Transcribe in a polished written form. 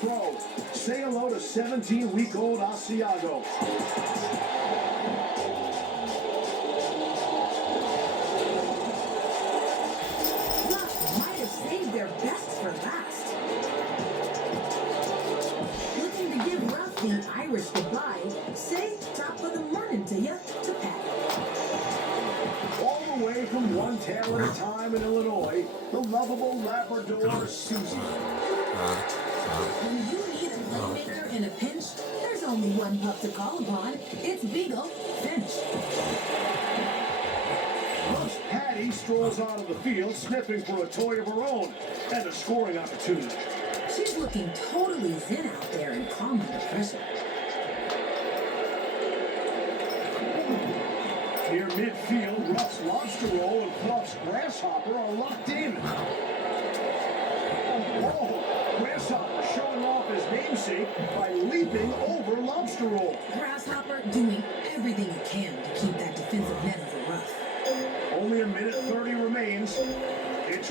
throw. Say hello to 17-week-old Asiago. Ruff might have saved their best for last. Looking to give Ruff the Irish goodbye, say top of the morning to ya to Pat. All the way from one tail at a time in Illinois, the lovable Labrador Susie. When you need a playmaker in a pinch, there's only one pup to call upon. It's Beagle Finch. Ruff's Patty strolls out of the field, sniffing for a toy of her own and a scoring opportunity. She's looking totally zen out there and calm under pressure. Near midfield, Ruff's lobster roll and Fluff's grasshopper are locked in. Oh, Grasshopper showing off his namesake by leaping over lobster roll. Grasshopper doing everything he can to keep that defensive net over Ruff. Only a minute 30 remains.